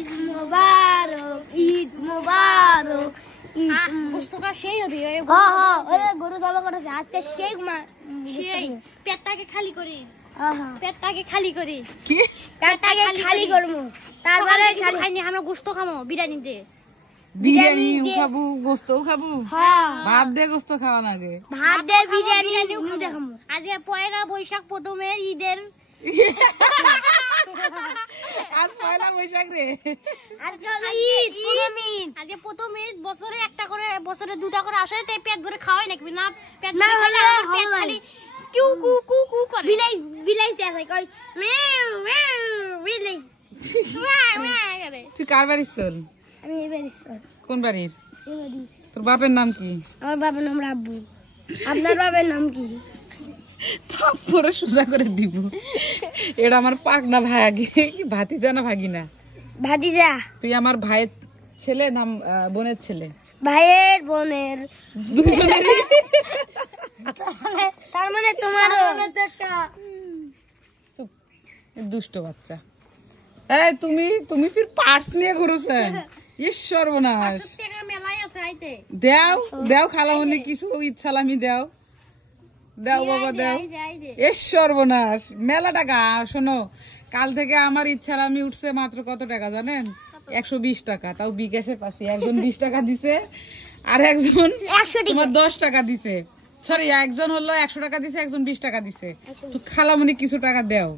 ঈদ মোবারক, ঈদ মোবারক। গোস্তটা সেই হবে। ওরে গরু জবা করেছে আজকে সেই সেই পেটটাকে খালি করি, হ্যাঁ পেটটাকে খালি করি, কি পেটটাকে খালি করবো, তারপরে খালি খাইনি আমরা গোস্ত খামো বিরিয়ানি দিয়ে। বিরিয়ানি খাবো, গোস্তও খাবো। হ্যাঁ ভাত দিয়ে গোস্ত খাওয়া লাগে। ভাত দিয়ে বিরিয়ানি বিরিয়ানিও খাবো। দেখাবো। আজকে পয়লা বৈশাখ প্রথমের ঈদের আজ পয়লা বৈশাখ রে। আজকে হলো ঈদ, প্রথম ঈদ। আজকে প্রথম ঈদ, বছরে একটা করে, বছরে দুটা করে আসে, তাই পেট ভরে খাওয়াই নাকি না? পেট না ভরে হলে খেলে হবে পেট না। খালি কিউ কু কু কু করে। বিলাই বিলাই আছে কই মিউ মিউ বিলাই। ওয়া ওয়া করে। তুই কার বাড়ির চল? আমি এবারে কোন বাড়ির? এবারে তোর বাপের নাম কি? আমার বাবার নাম রাব্বু। আপনার বাবার নাম কি? থাপ্পড়ে সোজা করে দিব। এটা আমার পাকনা ভাগি, ভাতিজা না ভাগিনা? ভাতিজা। তুই আমার ভাইয়ের ছেলে নাম বোনের ছেলে? ভাইয়ের বোনের। দুজনেরই। তার মানে তোমারও চুপ, দুষ্ট বাচ্চা। এই তুমি তুমি ফির পার্স নিয়ে ঘুরছেন? ঈশ্বর বনাশ। টাকা মেলাই আছে আইতে। দেও দেও খালামনি কিছু ইচ্ছালামি দেও, দেও বাবা দেও। ঈশ্বর বনাশ, মেলা টাকা। শোনো, কাল থেকে আমার ইচ্ছালামি উঠছে মাত্র কত টাকা জানেন? 120 টাকা। তাও বিকাশে পাচ্ছি। একজন 20 টাকা দিছে, আর একজন 100 টাকা। তোমার 10 টাকা দিছে। সরি, একজন হলো 100 টাকা দিছে, একজন 20 টাকা দিছে। তো খালামনি কিছু টাকা দেও,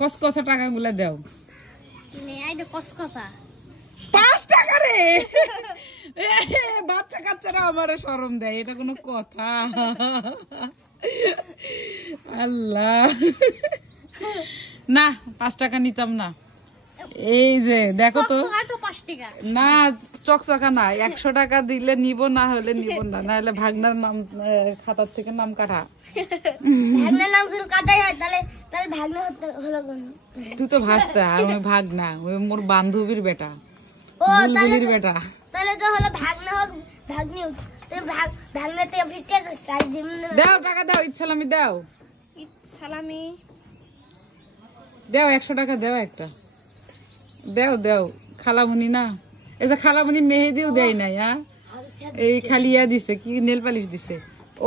কসকসা টাকা গুলা দেও। আইতে কসকসা 5 টাকা রে। বাচ্চা কাচ্চারা আমার শরম দেয়, এটা কোনো কথা? আল্লাহ, না 5 টাকা নিতাম না। এই যে দেখো তো, 5 টাকা না চকচকা না, 100 টাকা দিলে নিব, না হলে নিব না, না হলে ভাগনার নাম খাতার থেকে নাম কাটা। ভাগনার নাম যদি কাটাই হয় তাহলে তাহলে ভাগনা হলো কোন? তুই তো ভাসতে, আর আমি ভাগনা, ওই মোর বান্ধবীর বেটা, ও বুলবুলির বেটা। তাহলে তো হলো ভাগনা হোক ভাগ্নি হোক, ভাগনা থেকে ভিক্ষা কাজ দিন। দাও টাকা দাও, ইচ্ছালামি দাও, সালামি দাও 100 টাকা দাও, একটা দাও দাও। খালামুনি না, এই যে খালামুনি মেহেদিও দেয় নাই, হ্যাঁ এই খালি ইয়া দিছে, কি নেল পালিশ দিছে।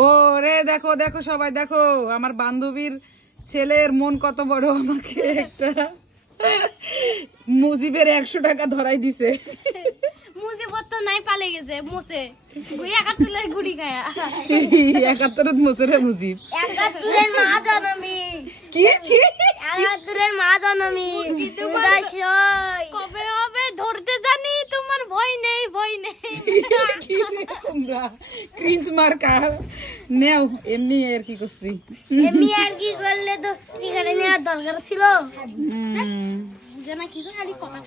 ও রে দেখো দেখো সবাই দেখো, আমার বান্ধবীর ছেলের মন কত বড়, আমাকে একটা মুজিবের 100 টাকা ধরাই দিছে। মুজিবত তো নাই, পালে গেছে মোসে গুই 71 গুড়ি খায়া। 71 মোসরে মুজিব, 71 মা জনমী, কি কি 71 মা জনমী। কবে হবে ধরতে জানি, তোমার ভয় নেই, ভয় নেই। কি রে তোমরা, ক্রিঞ্জ মার্কা নেও। এমনি আর কি করছি, এমনি আর কি করলে তো টিকাটা নেওয়ার দরকার ছিল। হুম। জানা কিছু খালি কথা